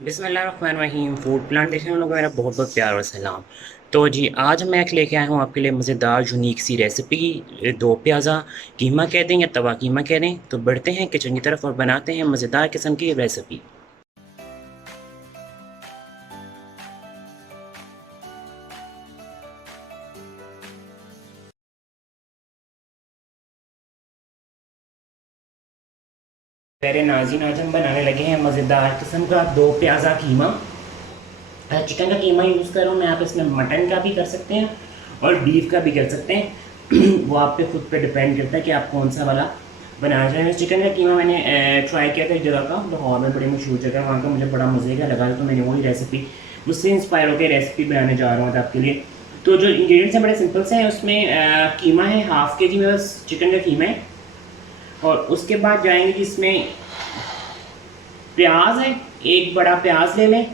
बिस्मिल्लाहिर्रहमानिर्रहीम। Food plantation वालों को मेरा बहुत बहुत प्यार और सलाम। तो जी आज मैं एक लेके आया हूँ आपके लिए मज़ेदार यूनिक सी रेसिपी। दो प्याज़ा कीमा कह दें या तवा कीमा कह दें। तो बढ़ते हैं किचन की तरफ और बनाते हैं मज़ेदार किस्म की रेसिपी। मेरे नाज़रीन आज हम बनाने लगे हैं मज़ेदार किस्म का दो प्याज़ा कीमा। चिकन का कीमा यूज़ कर रहा हूँ मैं। आप इसमें मटन का भी कर सकते हैं और बीफ का भी कर सकते हैं। वो आप पे खुद पे डिपेंड करता है कि आप कौन सा वाला बनाना चाहें। चिकन का कीमा मैंने ट्राई किया था एक जगह का, लाहौर में बड़ी मशहूर जगह, वहाँ का मुझे बड़ा मज़े का लगा, तो मैंने वही रेसिपी उससे इंस्पायर होकर रेसिपी बनाने जा रहा हूँ आपके लिए। तो जो इंग्रेडिएंट्स हैं बड़े सिंपल से हैं। उसमें कीमा है, हाफ़ के जी में बस चिकन का कीमा है। और उसके बाद जाएंगे जिसमें प्याज है, एक बड़ा प्याज ले लें।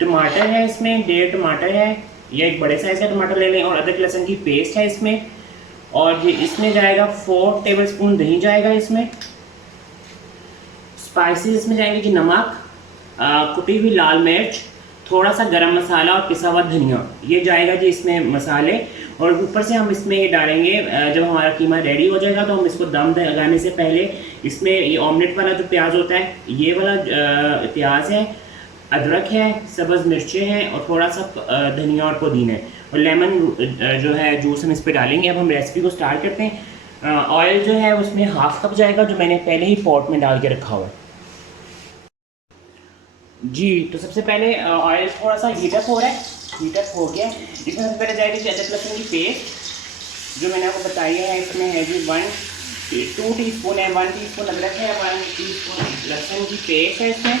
टमाटर है, इसमें 1.5 टमाटर है या एक बड़े साइज़ का टमाटर ले लें। और अदरक लहसुन की पेस्ट है इसमें। और ये इसमें जाएगा 4 टेबलस्पून दही जाएगा इसमें। स्पाइसेस इसमें जाएंगे कि नमक, कुटी हुई लाल मिर्च, थोड़ा सा गरम मसाला और पिसा हुआ धनिया, ये जाएगा जी इसमें मसाले। और ऊपर से हम इसमें ये डालेंगे, जब हमारा कीमा रेडी हो जाएगा तो हम इसको दम लगाने से पहले इसमें ये ऑमलेट वाला जो प्याज होता है, ये वाला प्याज है, अदरक है, सब्ज़ मिर्चें हैं और थोड़ा सा धनिया और पुदीना है और लेमन जो है जूस हम इस पर डालेंगे। अब हम रेसिपी को स्टार्ट करते हैं। ऑयल जो है उसमें हाफ कप जाएगा, जो मैंने पहले ही पॉट में डाल के रखा हुआ है। जी तो सबसे पहले ऑयल थोड़ा सा हीटअप हो रहा है। हीटअप हो गया। इसमें सबसे पहले जाएगी जी अदरक लहसुन की पेस्ट, जो मैंने आपको बताई है। इसमें है जी 2 टीस्पून है, 1 टीस्पून अदरक है, 1 टीस्पून लहसुन की पेस्ट है इसमें।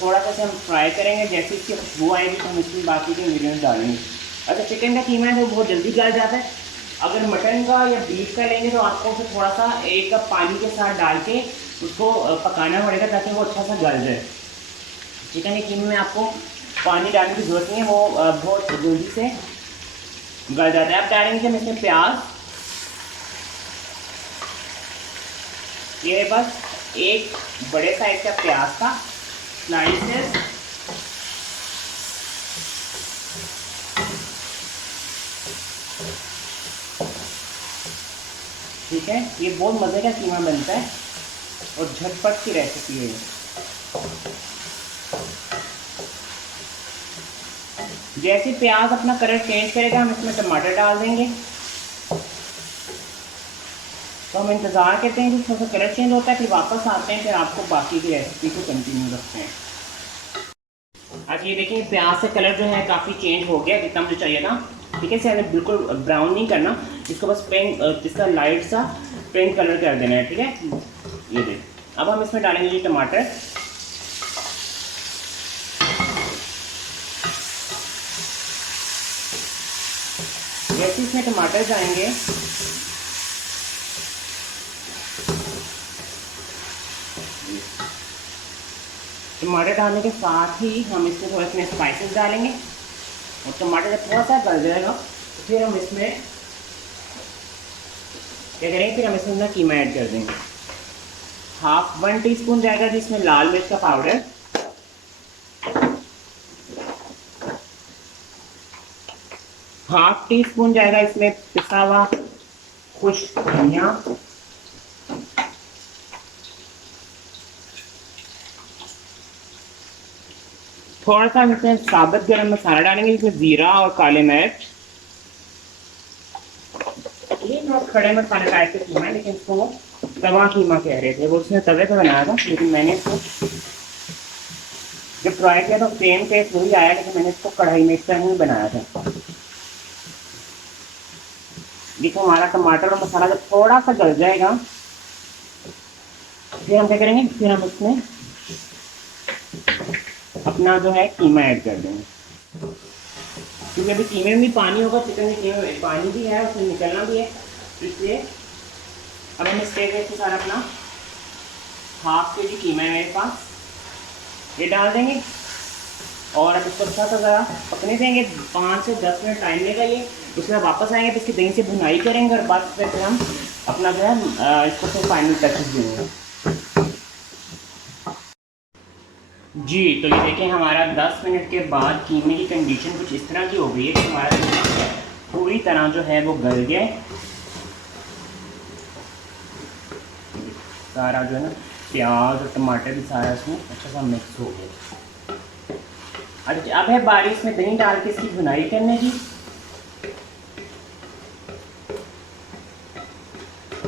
थोड़ा सा हम फ्राई करेंगे, जैसे इसकी खुशबू आएगी तो हम इसमें बाकी के इंग्रेडिएंट्स डालेंगे। अगर चिकन का कीमा है तो बहुत जल्दी गल जाता है। अगर मटन का या बीफ का लेंगे तो आपको उसे थोड़ा सा 1 कप पानी के साथ डाल के उसको पकाना पड़ेगा ताकि वो अच्छा सा गल जाए। चिकन के कीमे में आपको पानी डालने की ज़रूरत नहीं है, वो बहुत जल्दी से गल जाता है। अब डालेंगे हम इसमें प्याज। ये बस एक बड़े साइज का प्याज था, स्लाइसेस। ठीक है, ये बहुत मज़े का कीमा बनता है और झटपट की रेसिपी है। जैसे प्याज अपना कलर चेंज करेगा हम इसमें टमाटर डाल देंगे। तो हम इंतज़ार करते हैं कि थोड़ा सा कलर चेंज होता है, फिर वापस आते हैं, फिर आपको बाकी की रेसिपी को कंटिन्यू रखते हैं। आज ये देखिए प्याज से कलर जो है काफ़ी चेंज हो गया, जितना मुझे चाहिए था। ठीक है, इसे हमें बिल्कुल ब्राउन नहीं करना, इसको बस पिंक, इसका लाइट सा पिंक कलर कर देना है। ठीक है, ये देखिए। अब हम इसमें डालेंगे जी टमाटर। जैसे इसमें टमाटर जाएंगे टमाटर डालने के साथ ही हम इसमें थोड़ा इसमें स्पाइसेस डालेंगे। और टमाटर जब थोड़ा सा गल जाएगा तो फिर हम इसमें क्या करेंगे, फिर हम इसमें ना कीमा ऐड कर देंगे। 1/2 टीस्पून जाएगा जिसमें लाल मिर्च का पाउडर। हाफ टी स्पून जाएगा इसमें पिसा हुआ खुश्क धनिया। थोड़ा सा इसमें साबुत गरम मसाला डालेंगे, इसमें जीरा और काले मिर्च। ये मैं खड़े मसाले टाइप के कीमा है, लेकिन इसको तवा कीमा कह रहे थे, वो उसने तवे पे बनाया था, लेकिन मैंने इसको जब ट्राई किया तो सेम टेस्ट वही आया, लेकिन मैंने इसको कढ़ाई में इस टाइम ही बनाया था। देखो हमारा टमाटर और मसाला जब थोड़ा सा गल जाएगा फिर हम क्या करेंगे, फिर हम इसमें अपना जो है कीमा ऐड कर देंगे। क्योंकि अभी कीमे में भी पानी होगा, चिकन के कीमे में पानी भी है, उसमें निकलना भी है, तो इसलिए अब हम इस स्टेज के साथ अपना 1/2 kg कीमा है मेरे पास, ये डाल देंगे। और अब इसको अच्छा सा ज़रा पकने देंगे, 5 से 10 मिनट टाइम लेगा ये। उसके बाद वापस आएंगे तो इसकी दही से भुनाई करेंगे और बाद फिर हम अपना जो है इसको फिर फाइनल टचेस देंगे। जी तो ये देखें हमारा 10 मिनट के बाद कीमे की कंडीशन कुछ इस तरह की हो गई है कि हमारा कीमा पूरी तरह जो है वो गल गया है। सारा जो है ना प्याज और टमाटर भी सारा इसमें अच्छा सा मिक्स हो गया। अच्छा अब है बारी इसमें दही डाल के इसकी भुनाई करने की।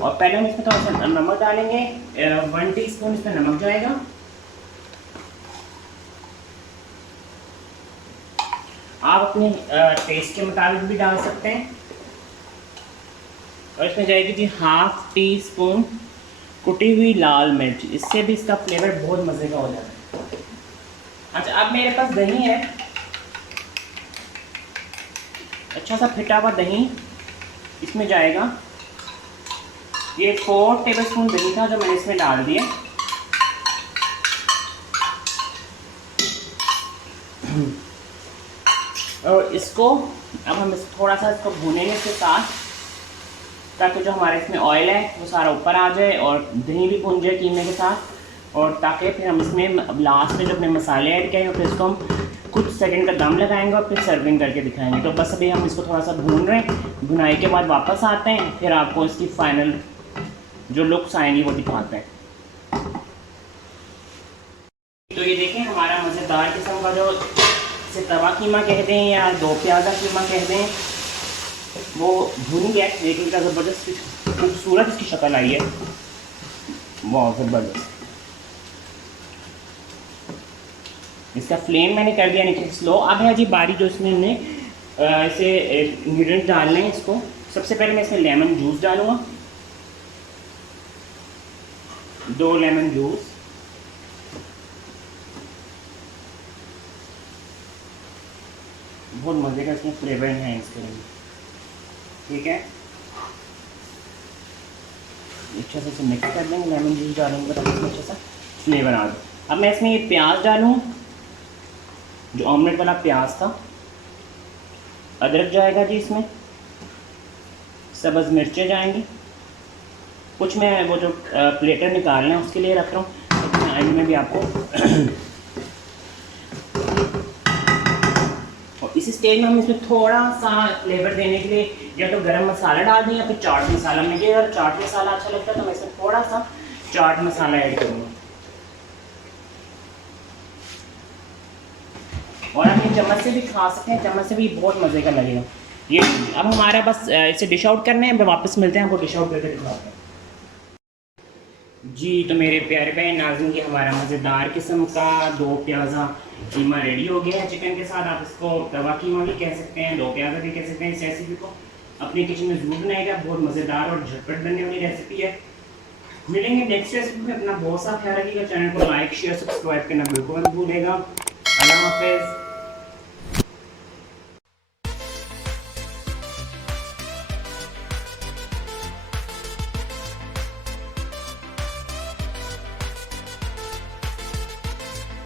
और पहले हम इसमें थोड़ा सा नमक डालेंगे, 1 टीस्पून इसमें नमक जाएगा। आप अपने टेस्ट के मुताबिक भी डाल सकते हैं। और इसमें जाएगी जी 1/2 टीस्पून कुटी हुई लाल मिर्च, इससे भी इसका फ्लेवर बहुत मज़े का हो जाता है। अच्छा अब मेरे पास दही है, अच्छा सा फिटा हुआ दही इसमें जाएगा। ये 4 टेबलस्पून दही था जो मैंने इसमें डाल दिया। और इसको अब हम थोड़ा सा इसको भूनेंगे इसके साथ, ताकि जो हमारे इसमें ऑयल है वो सारा ऊपर आ जाए और दही भी भून जाए कीमे के साथ। और ताकि फिर हम इसमें अब लास्ट में जो अपने मसाले ऐड करेंगे फिर इसको हम कुछ सेकंड का दम लगाएंगे और फिर सर्विंग करके दिखाएंगे। तो बस अभी हम इसको थोड़ा सा भून रहे हैं, भुनाई के बाद वापस आते हैं, फिर आपको इसकी फाइनल जो लुक्स आएंगी वो दिखाते हैं। तो ये देखें हमारा मज़ेदार किस्म का जो इसे तवा कीमा कहते हैं या 2 प्याज़ा कीमा कहते हैं वो भून गया है, लेकिन क्या ज़बरदस्त खूबसूरत इसकी शक्ल आई है, बहुत ज़बरदस्त। इसका फ्लेम मैंने कर दिया नीचे स्लो। अब है जी बारी जो इसमें हमने इसे इंग्रेडिएंट डालने हैं इसको। सबसे पहले मैं इसमें लेमन जूस डालूँगा, 2 लेमन जूस। बहुत मज़े का इसमें फ्लेवर है इसके लिए, ठीक है। अच्छा से इसे मिक्स कर देंगे, लेमन जूस डालेंगे ताकि इसमें अच्छा सा फ्लेवर आ जाए। अब मैं इसमें ये प्याज डालूँ जो ऑमलेट वाला प्याज था, अदरक जाएगा जी इसमें, सब्ज़ मिर्चें जाएंगी, कुछ मैं वो जो प्लेटर निकालना है उसके लिए रख रहा हूँ, लेकिन आगे में भी आपको और इस स्टेज में हम इसमें थोड़ा सा फ्लेवर देने के लिए या तो गरम मसाला डाल दें या फिर चाट मसाला। मुझे अगर चाट मसाला अच्छा लगता है तो मैं इसमें थोड़ा सा चाट मसाला ऐड करूँगा। और आप ये चम्मच से भी खा सकते हैं, चम्मच से भी बहुत मज़े का लगेगा ये। अब हमारा बस इसे डिश आउट करने हैं, वापस मिलते हैं, आपको डिश आउट करके दिखाते हैं। जी तो मेरे प्यारे बहन नाज़रीन की हमारा मज़ेदार किस्म का 2 प्याज़ा कीमा रेडी हो गया है चिकन के साथ। आप इसको तवा कीमा भी कह सकते हैं, 2 प्याज़ा भी कह सकते हैं। इस रेसिपी को अपनी किचन में ज़रूर बनाएगा, बहुत मज़ेदार और झटपट बनने वाली रेसिपी है। मिलेंगे नेक्स्ट रेसिपी में, अपना बहुत सा ख्याल रखिएगा। चैनल को लाइक शेयर सब्सक्राइब करना बिल्कुल मत भूलिएगा। अल्लाह हाफ़िज़।